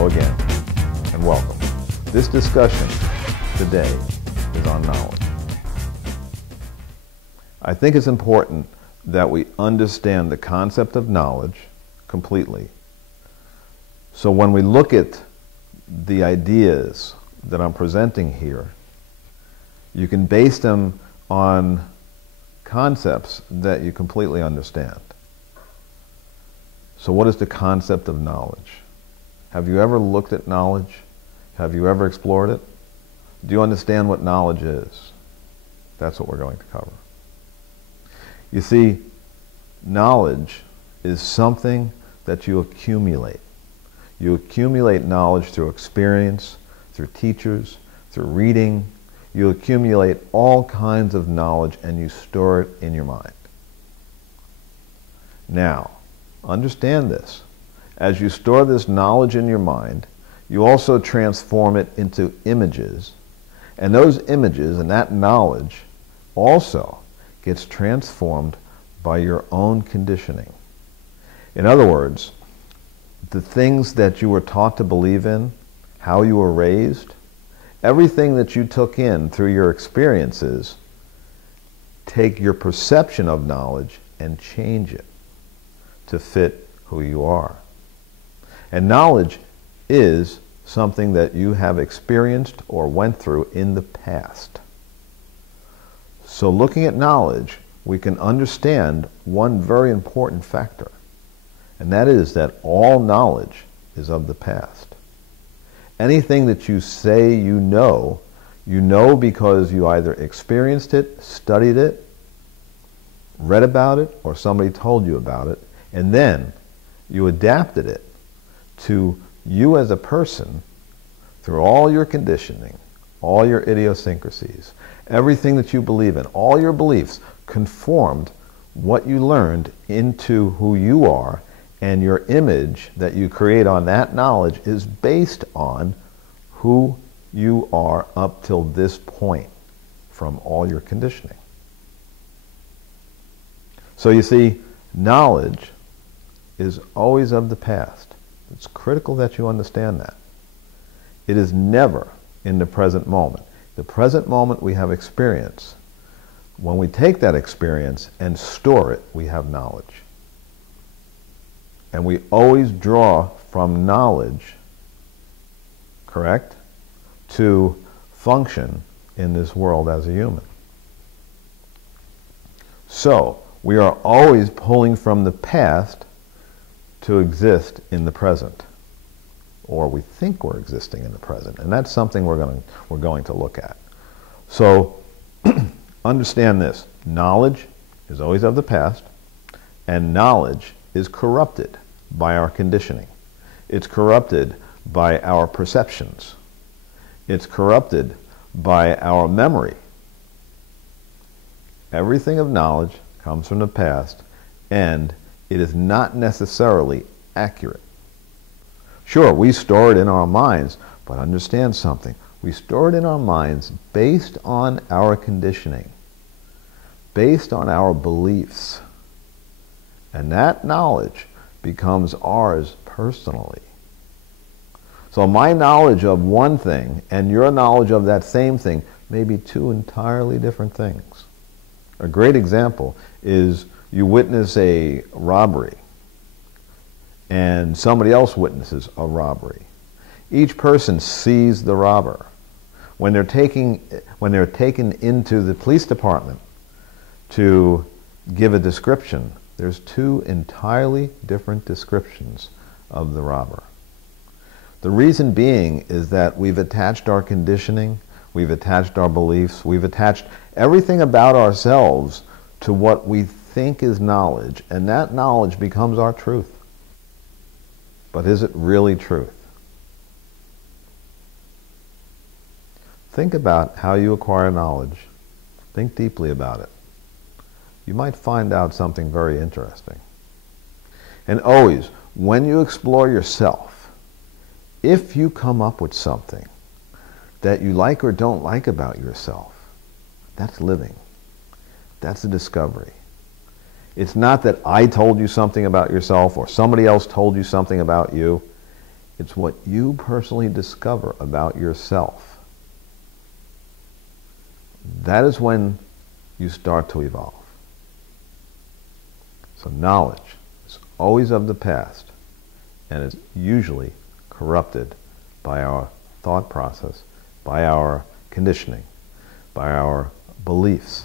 Hello again, and welcome. This discussion today is on knowledge. I think it's important that we understand the concept of knowledge completely. So when we look at the ideas that I'm presenting here, you can base them on concepts that you completely understand. So what is the concept of knowledge? Have you ever looked at knowledge? Have you ever explored it? Do you understand what knowledge is? That's what we're going to cover. You see, knowledge is something that you accumulate. You accumulate knowledge through experience, through teachers, through reading. You accumulate all kinds of knowledge and you store it in your mind. Now, understand this. As you store this knowledge in your mind, you also transform it into images. And those images and that knowledge also gets transformed by your own conditioning. In other words, the things that you were taught to believe in, how you were raised, everything that you took in through your experiences, take your perception of knowledge and change it to fit who you are. And knowledge is something that you have experienced or went through in the past. So looking at knowledge, we can understand one very important factor, and that is that all knowledge is of the past. Anything that you say you know because you either experienced it, studied it, read about it, or somebody told you about it, and then you adapted it to you as a person through all your conditioning, all your idiosyncrasies, everything that you believe in, all your beliefs conformed what you learned into who you are, and your image that you create on that knowledge is based on who you are up till this point from all your conditioning. So you see, knowledge is always of the past. It's critical that you understand that. It is never in the present moment. The present moment we have experience. When we take that experience and store it, we have knowledge. And we always draw from knowledge, correct, to function in this world as a human. So, we are always pulling from the past to exist in the present. Or we think we're existing in the present. And that's something we're going to look at. So, understand this. Knowledge is always of the past, and knowledge is corrupted by our conditioning. It's corrupted by our perceptions. It's corrupted by our memory. Everything of knowledge comes from the past, and it is not necessarily accurate. Sure, we store it in our minds, but understand something. We store it in our minds based on our conditioning, based on our beliefs. And that knowledge becomes ours personally. So my knowledge of one thing and your knowledge of that same thing may be two entirely different things. A great example is you witness a robbery and somebody else witnesses a robbery. Each person sees the robber. When they're taken into the police department to give a description, there's two entirely different descriptions of the robber. The reason being is that we've attached our conditioning, we've attached our beliefs, we've attached everything about ourselves to what we think is knowledge, and that knowledge becomes our truth. But is it really truth? Think about how you acquire knowledge. Think deeply about it. You might find out something very interesting. And always, when you explore yourself, if you come up with something that you like or don't like about yourself, that's living. That's a discovery. It's not that I told you something about yourself or somebody else told you something about you. It's what you personally discover about yourself. That is when you start to evolve. So knowledge is always of the past, and is usually corrupted by our thought process, by our conditioning, by our beliefs.